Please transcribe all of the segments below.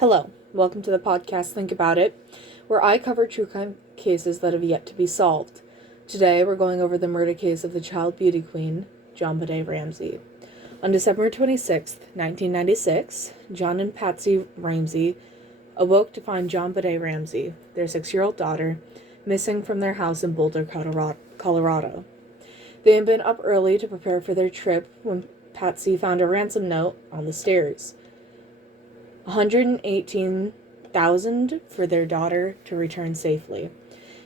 Hello, welcome to the podcast Think About It, where I cover true crime cases that have yet to be solved. Today, we're going over the murder case of the child beauty queen, JonBenét Ramsey. On December 26, 1996, John and Patsy Ramsey awoke to find JonBenét Ramsey, their 6-year-old daughter, missing from their house in Boulder, Colorado. They had been up early to prepare for their trip when Patsy found a ransom note on the stairs. $118,000 for their daughter to return safely.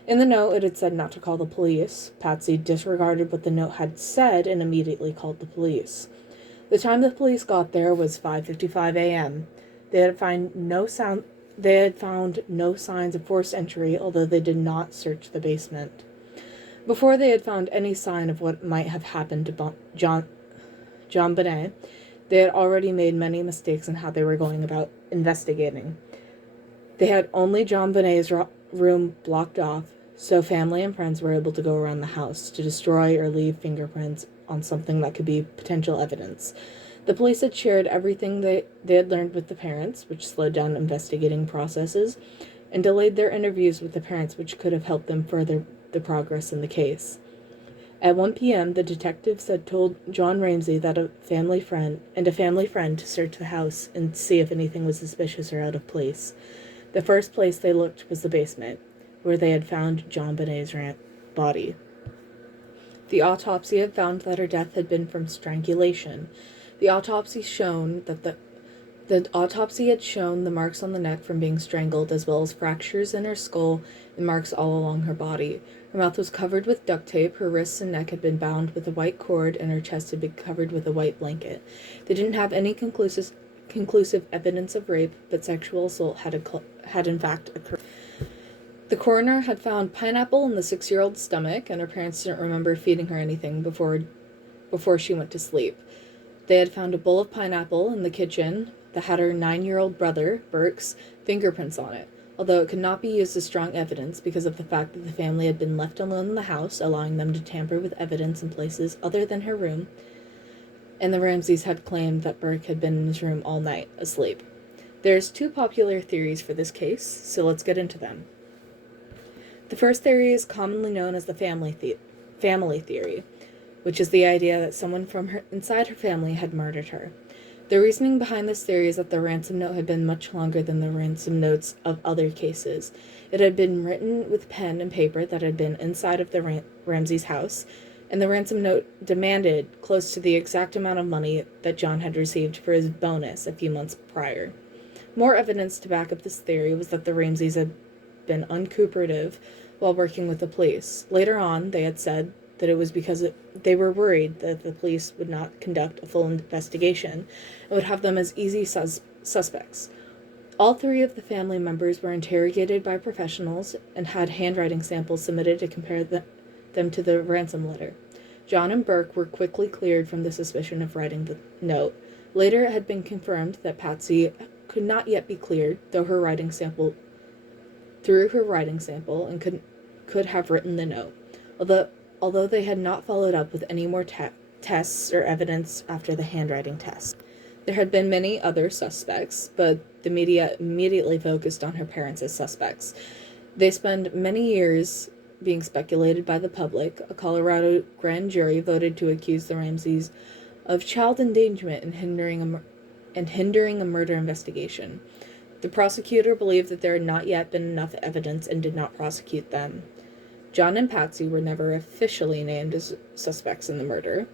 In the note, it had said not to call the police. Patsy disregarded what the note had said and immediately called the police. The time the police got there was 5:55 a.m. They had found no signs of forced entry, although they did not search the basement. Before they had found any sign of what might have happened to JonBenét, they had already made many mistakes in how they were going about investigating. They had only JonBenét's room blocked off, so family and friends were able to go around the house to destroy or leave fingerprints on something that could be potential evidence. The police had shared everything they had learned with the parents, which slowed down investigating processes, and delayed their interviews with the parents, which could have helped them further the progress in the case. At 1 p.m., the detectives had told John Ramsey that a family friend to search the house and see if anything was suspicious or out of place. The first place they looked was the basement, where they had found JonBenét's body. The autopsy had found that her death had been from strangulation. The autopsy had shown the marks on the neck from being strangled, as well as fractures in her skull and marks all along her body. Her mouth was covered with duct tape, her wrists and neck had been bound with a white cord, and her chest had been covered with a white blanket. They didn't have any conclusive evidence of rape, but sexual assault had in fact occurred. The coroner had found pineapple in the 6-year-old's stomach, and her parents didn't remember feeding her anything before she went to sleep. They had found a bowl of pineapple in the kitchen that had her 9-year-old brother, Burke's, fingerprints on it, although it could not be used as strong evidence because of the fact that the family had been left alone in the house, allowing them to tamper with evidence in places other than her room, and the Ramseys had claimed that Burke had been in his room all night, asleep. There's 2 popular theories for this case, so let's get into them. The first theory is commonly known as the family theory, which is the idea that someone from inside her family had murdered her. The reasoning behind this theory is that the ransom note had been much longer than the ransom notes of other cases. It had been written with pen and paper that had been inside of the Ramsey's house, and the ransom note demanded close to the exact amount of money that John had received for his bonus a few months prior. More evidence to back up this theory was that the Ramseys had been uncooperative while working with the police. Later on, they had said that it was because they were worried that the police would not conduct a full investigation and would have them as easy suspects. All 3 of the family members were interrogated by professionals and had handwriting samples submitted to compare them to the ransom letter. John and Burke were quickly cleared from the suspicion of writing the note. Later, it had been confirmed that Patsy could not yet be cleared, through her writing sample, and could have written the note. Although they had not followed up with any more tests or evidence after the handwriting test. There had been many other suspects, but the media immediately focused on her parents as suspects. They spent many years being speculated by the public. A Colorado grand jury voted to accuse the Ramseys of child endangerment and hindering a murder investigation. The prosecutor believed that there had not yet been enough evidence and did not prosecute them. John and Patsy were never officially named as suspects in the murder.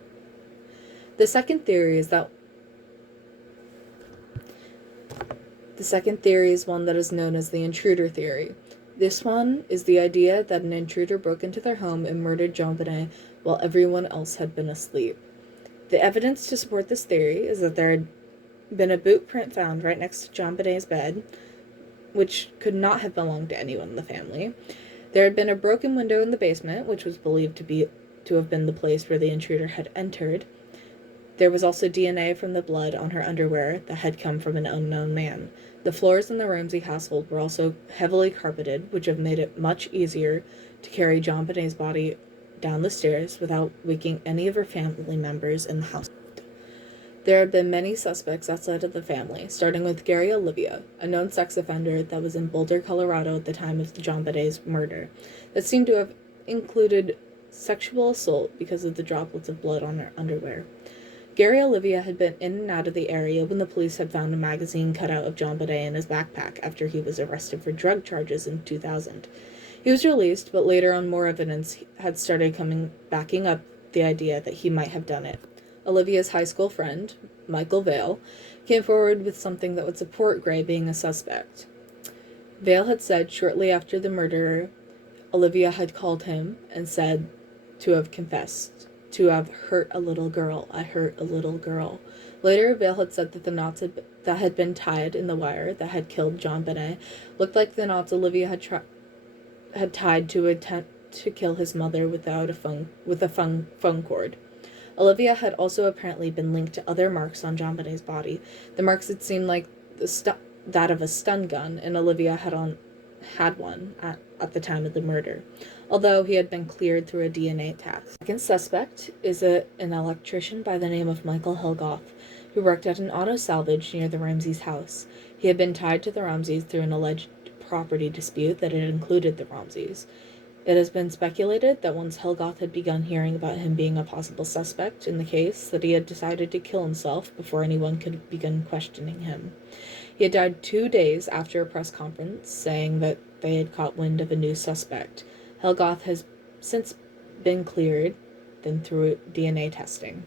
The second theory is one that is known as the intruder theory. This one is the idea that an intruder broke into their home and murdered JonBenét while everyone else had been asleep. The evidence to support this theory is that there had been a boot print found right next to JonBenét's bed, which could not have belonged to anyone in the family. There had been a broken window in the basement, which was believed to have been the place where the intruder had entered. There was also DNA from the blood on her underwear that had come from an unknown man. The floors in the Ramsey household were also heavily carpeted, which have made it much easier to carry JonBenét's body down the stairs without waking any of her family members in the house. There had been many suspects outside of the family, starting with Gary Olivia, a known sex offender that was in Boulder, Colorado at the time of the JonBenét's murder, that seemed to have included sexual assault because of the droplets of blood on her underwear. Gary Olivia had been in and out of the area when the police had found a magazine cutout of JonBenet in his backpack after he was arrested for drug charges in 2000. He was released, but later on more evidence had started backing up the idea that he might have done it. Olivia's high school friend, Michael Vale, came forward with something that would support Gray being a suspect. Vale had said shortly after the murder, Olivia had called him and said to have confessed, to have hurt a little girl. I hurt a little girl. Later, Vale had said that the knots that had been tied in the wire that had killed JonBenet looked like the knots Olivia had tied to attempt to kill his mother with a phone cord. Olivia had also apparently been linked to other marks on JonBenet's body. The marks had seemed like that of a stun gun, and Olivia had one at the time of the murder, although he had been cleared through a DNA test. The second suspect is an electrician by the name of Michael Helgoth, who worked at an auto salvage near the Ramsey's house. He had been tied to the Ramseys through an alleged property dispute that had included the Ramseys. It has been speculated that once Helgoth had begun hearing about him being a possible suspect in the case, that he had decided to kill himself before anyone could begin questioning him. He had died 2 days after a press conference, saying that they had caught wind of a new suspect. Helgoth has since been cleared, then through DNA testing.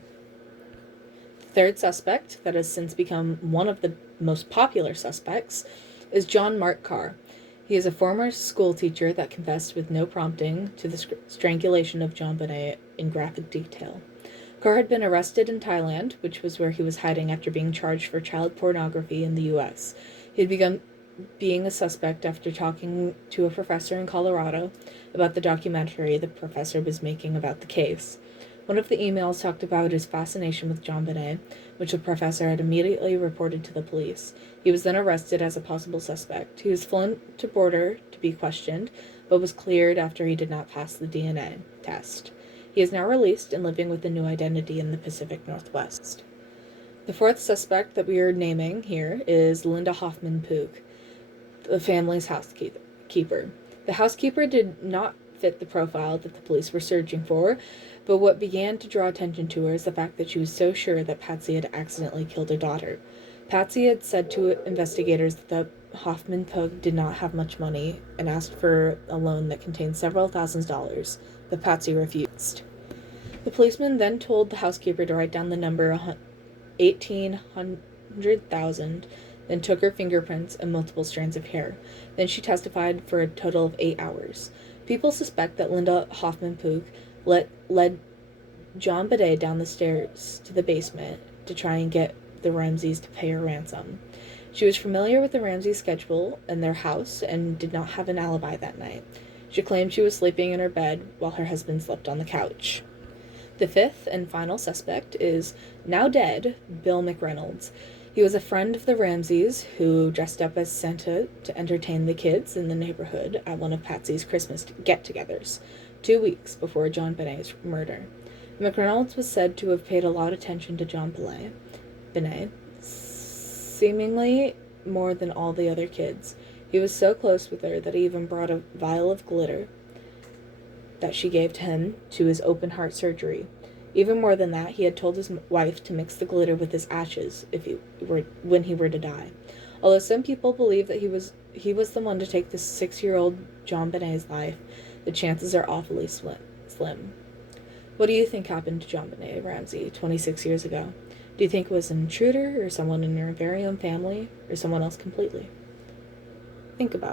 The third suspect, that has since become one of the most popular suspects, is John Mark Carr. He is a former school teacher that confessed with no prompting to the strangulation of JonBenet in graphic detail. Carr had been arrested in Thailand, which was where he was hiding after being charged for child pornography in the U.S. He had begun being a suspect after talking to a professor in Colorado about the documentary the professor was making about the case. One of the emails talked about his fascination with JonBenet, which the professor had immediately reported to the police. He was then arrested as a possible suspect. He was flown to Boulder to be questioned, but was cleared after he did not pass the DNA test. He is now released and living with a new identity in the Pacific Northwest. The fourth suspect that we are naming here is Linda Hoffman-Pook, the family's housekeeper. The housekeeper did not fit the profile that the police were searching for, but what began to draw attention to her is the fact that she was so sure that Patsy had accidentally killed her daughter. Patsy had said to investigators that Hoffman-Pook did not have much money and asked for a loan that contained several $1,000s, but Patsy refused. The policeman then told the housekeeper to write down the number 1,800,000, then took her fingerprints and multiple strands of hair. Then she testified for a total of 8 hours. People suspect that Linda Hoffman-Pook led JonBenet down the stairs to the basement to try and get the Ramseys to pay her ransom. She was familiar with the Ramsey schedule and their house and did not have an alibi that night. She claimed she was sleeping in her bed while her husband slept on the couch. The fifth and final suspect is, now dead, Bill McReynolds. He was a friend of the Ramseys who dressed up as Santa to entertain the kids in the neighborhood at one of Patsy's Christmas get-togethers, 2 weeks before JonBenet's murder. McReynolds was said to have paid a lot of attention to JonBenet, seemingly more than all the other kids. He was so close with her that he even brought a vial of glitter that she gave to him to his open-heart surgery. Even more than that, he had told his wife to mix the glitter with his ashes when he were to die. Although some people believe that he was the one to take this 6-year-old JonBenet's life, the chances are awfully slim. What do you think happened to JonBenet Ramsey 26 years ago? Do you think it was an intruder, or someone in your very own family, or someone else completely? Think about it.